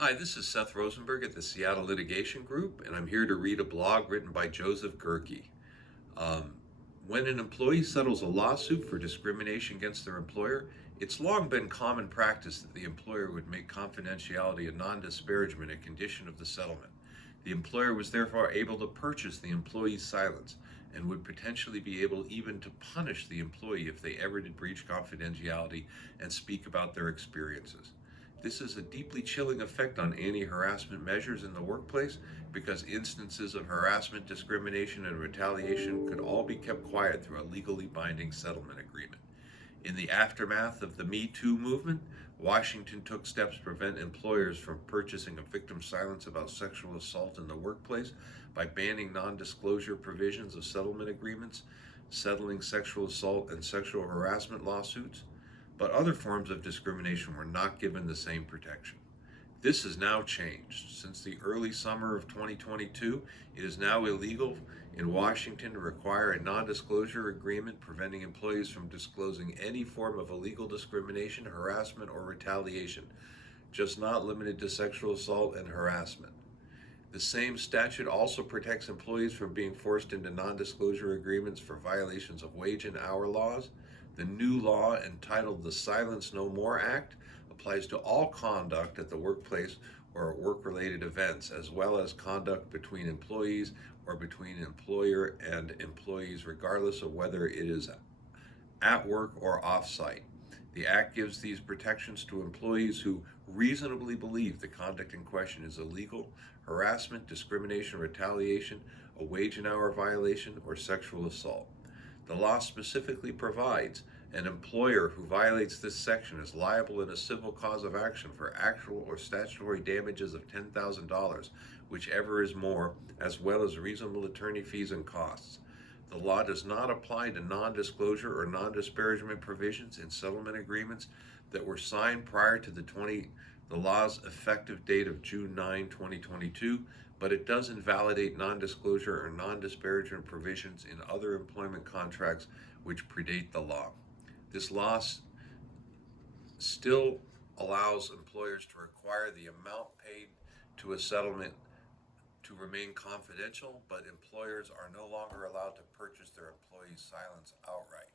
Hi, this is Seth Rosenberg at the Seattle Litigation Group, and I'm here to read a blog written by Joseph Gerke. Um, when an employee settles a lawsuit for discrimination against their employer, it's long been common practice that the employer would make confidentiality and non disparagement a condition of the settlement. The employer was therefore able to purchase the employee's silence and would potentially be able even to punish the employee if they ever did breach confidentiality and speak about their experiences. This has a deeply chilling effect on anti harassment measures in the workplace because instances of harassment, discrimination, and retaliation could all be kept quiet through a legally binding settlement agreement. In the aftermath of the Me Too movement, Washington took steps to prevent employers from purchasing a victim's silence about sexual assault in the workplace by banning non disclosure provisions of settlement agreements, settling sexual assault and sexual harassment lawsuits. But other forms of discrimination were not given the same protection. This has now changed. Since the early summer of 2022, it is now illegal in Washington to require a non disclosure agreement preventing employees from disclosing any form of illegal discrimination, harassment, or retaliation, just not limited to sexual assault and harassment. The same statute also protects employees from being forced into non disclosure agreements for violations of wage and hour laws. The new law, entitled the Silence No More Act, applies to all conduct at the workplace or at work related events, as well as conduct between employees or between employer and employees, regardless of whether it is at work or off site. The Act gives these protections to employees who reasonably believe the conduct in question is illegal, harassment, discrimination, retaliation, a wage and hour violation, or sexual assault. The law specifically provides an employer who violates this section is liable in a civil cause of action for actual or statutory damages of $10,000, whichever is more, as well as reasonable attorney fees and costs. The law does not apply to non disclosure or non disparagement provisions in settlement agreements that were signed prior to the law's effective date of June 9, 2022, but it does invalidate non disclosure or non disparagement provisions in other employment contracts which predate the law. This law still allows employers to require the amount paid to a settlement to remain confidential, but employers are no longer allowed to purchase their employees' silence outright.